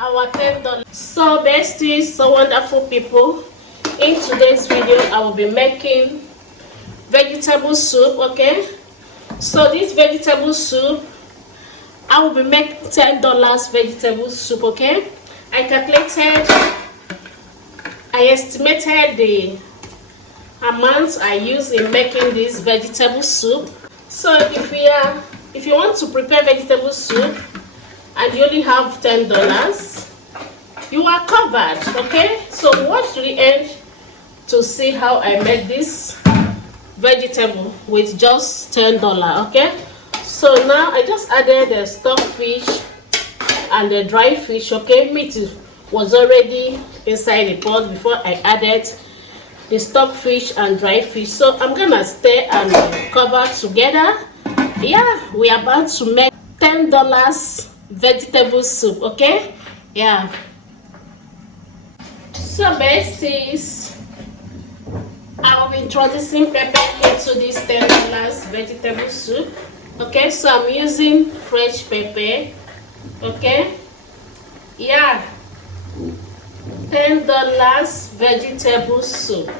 our $10. So besties, so wonderful people, in today's video I will be making vegetable soup. Okay, so this vegetable soup I will be making $10 vegetable soup. Okay, I estimated the amount I use in making this vegetable soup. So if you want to prepare vegetable soup and you only have $10, you are covered. Okay, so watch to the end to see how I make this vegetable with just $10. Okay, so now I just added the stock fish and the dry fish. Okay, meat was already inside the pot before I added the stock fish and dry fish. So I'm gonna stir and cover together. Yeah, we are about to make $10 vegetable soup. Okay, yeah. So besties, I will be introducing pepper into this $10 vegetable soup. Okay, so I'm using fresh pepper. Okay, yeah, $10 vegetable soup.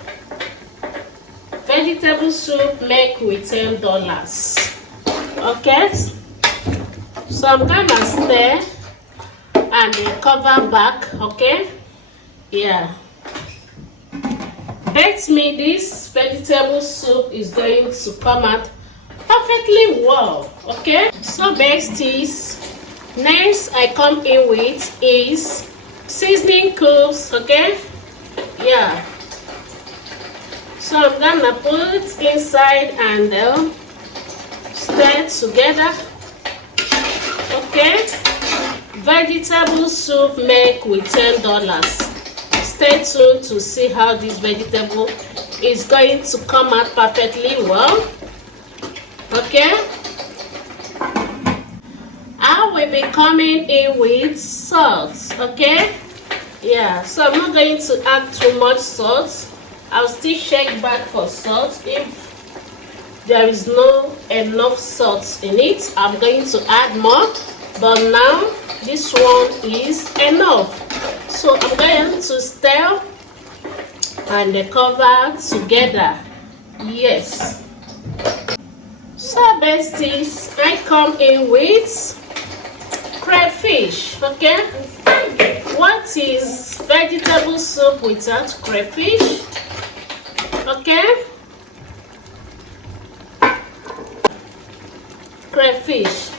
Vegetable soup make with $10. Okay, so I'm gonna stir and cover back. Okay, yeah. Bet me this vegetable soup is going to come out perfectly well. Okay, so besties, next I come in with is seasoning cubes. Okay, yeah. So I'm gonna put inside and stir together. Okay, vegetable soup make with $10. Stay tuned to see how this vegetable is going to come out perfectly well. Okay, I will be coming in with salt. Okay, yeah, so I'm not going to add too much salt. I'll still check back for salt. If there is no enough salt in it, I'm going to add more, but now this one is enough. So I'm going to stir and cover together. Yes. So besties, I come in with crayfish. Okay, what is vegetable soup without crayfish? Okay, crayfish.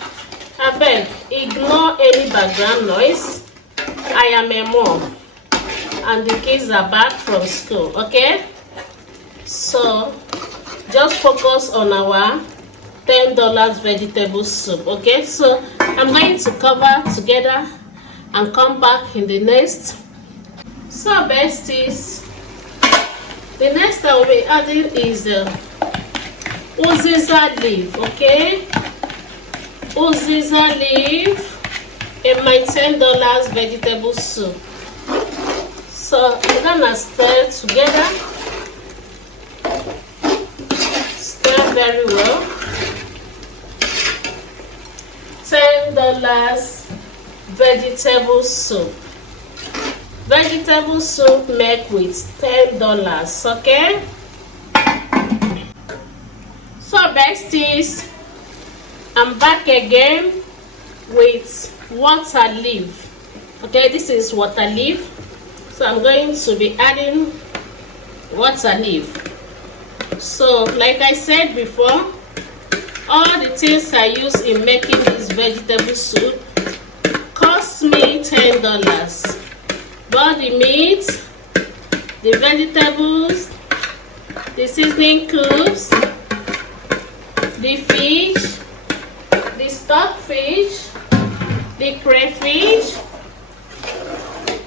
I beg, ignore any background noise. I am a mom and the kids are back from school. Okay, so just focus on our $10 vegetable soup. Okay, so I'm going to cover together and come back in the next. So besties, the next I will be adding is uziza leaf. Okay, uziza leaf in my $10 vegetable soup. So I'm gonna stir together, stir very well. $10 vegetable soup. Vegetable soup make with $10. Okay, so besties, I'm back again with water leaf. Okay, this is water leaf, so I'm going to be adding water leaf. So like I said before, all the things I use in making this vegetable soup cost me $10. But the meat, the vegetables, the seasoning cubes, the fish, the stock fish, the crayfish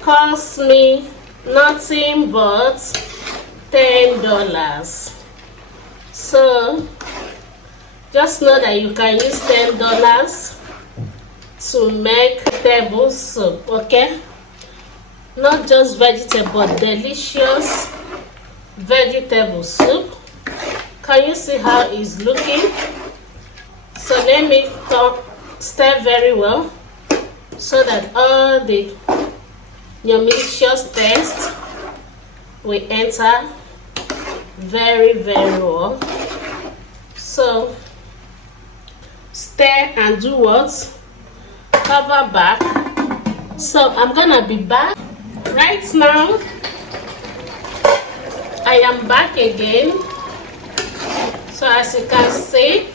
cost me nothing but $10. So just know that you can use $10 to make table soup. Okay, not just vegetable, delicious vegetable soup. Can you see how it's looking? So let me stir very well so that all the your malicious taste will enter very well. So stir and do what? Cover back. So I'm gonna be back right now. I am back again. So as you can see,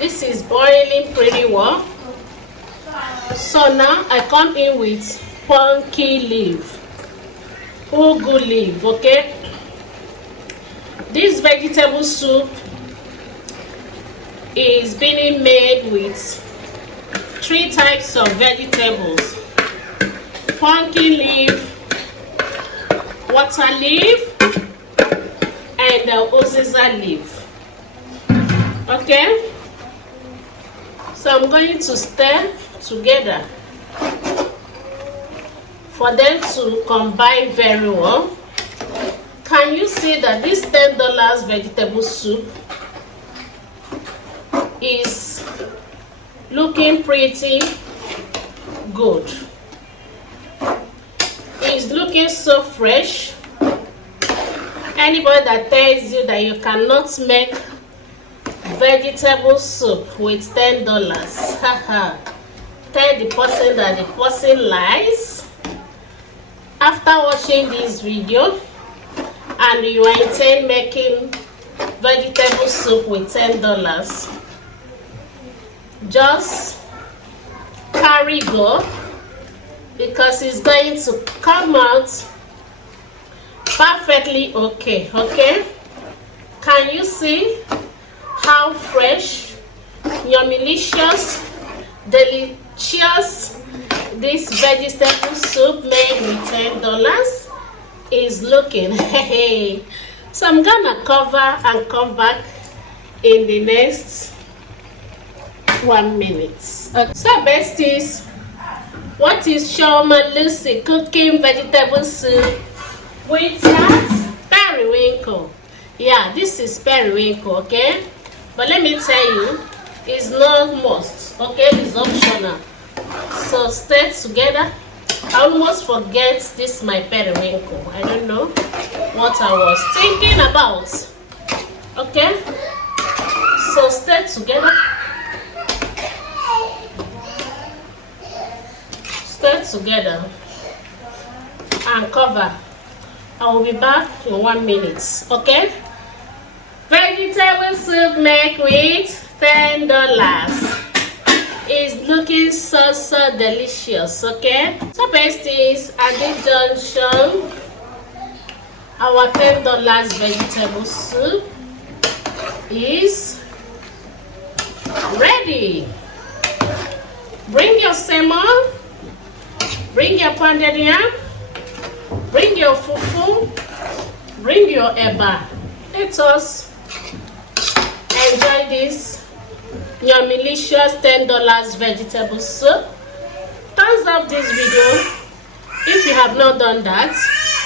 this is boiling pretty well. So now I come in with pumpkin leaf, ugu leaf. Okay, this vegetable soup is being made with 3 types of vegetables: pumpkin leaf, water leaf, and uziza leaf. Okay, so I'm going to stir together for them to combine very well. Can you see that this $10 vegetable soup is looking pretty good? It's looking so fresh. Anybody that tells you that you cannot make vegetable soup with $10, haha, tell the person that the person lies. After watching this video and you intend making vegetable soup with $10, just carry go, because it's going to come out perfectly okay. Okay, can you see how fresh, yumilicious, delicious this vegetable soup made with $10 is looking? Hey, so I'm gonna cover and come back in the next 1 minute. Okay. So besties, what is Chioma Lucy cooking vegetable soup with that? Periwinkle. Yeah, this is periwinkle. Okay, but let me tell you, it's not must. Okay, it's optional. So stay together. I almost forget this my periwinkle. I don't know what I was thinking about. Okay, so stay together. Stay together and cover. I will be back in 1 minute. Okay, vegetable soup made with $10 is looking so delicious. Okay, so besties, at this junction, our $10 vegetable soup is ready. Bring your salmon, bring your pounded yam, bring your fufu, bring your eba. Let us enjoy this your malicious $10 vegetable soup. Thumbs up this video if you have not done that,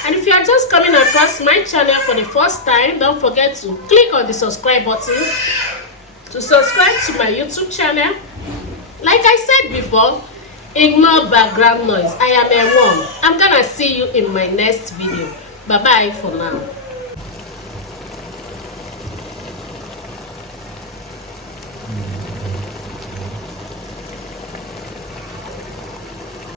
and if you are just coming across my channel for the first time, don't forget to click on the subscribe button to subscribe to my YouTube channel. Like I said before, ignore background noise. I am a mom. I'm gonna see you in my next video. Bye bye for now.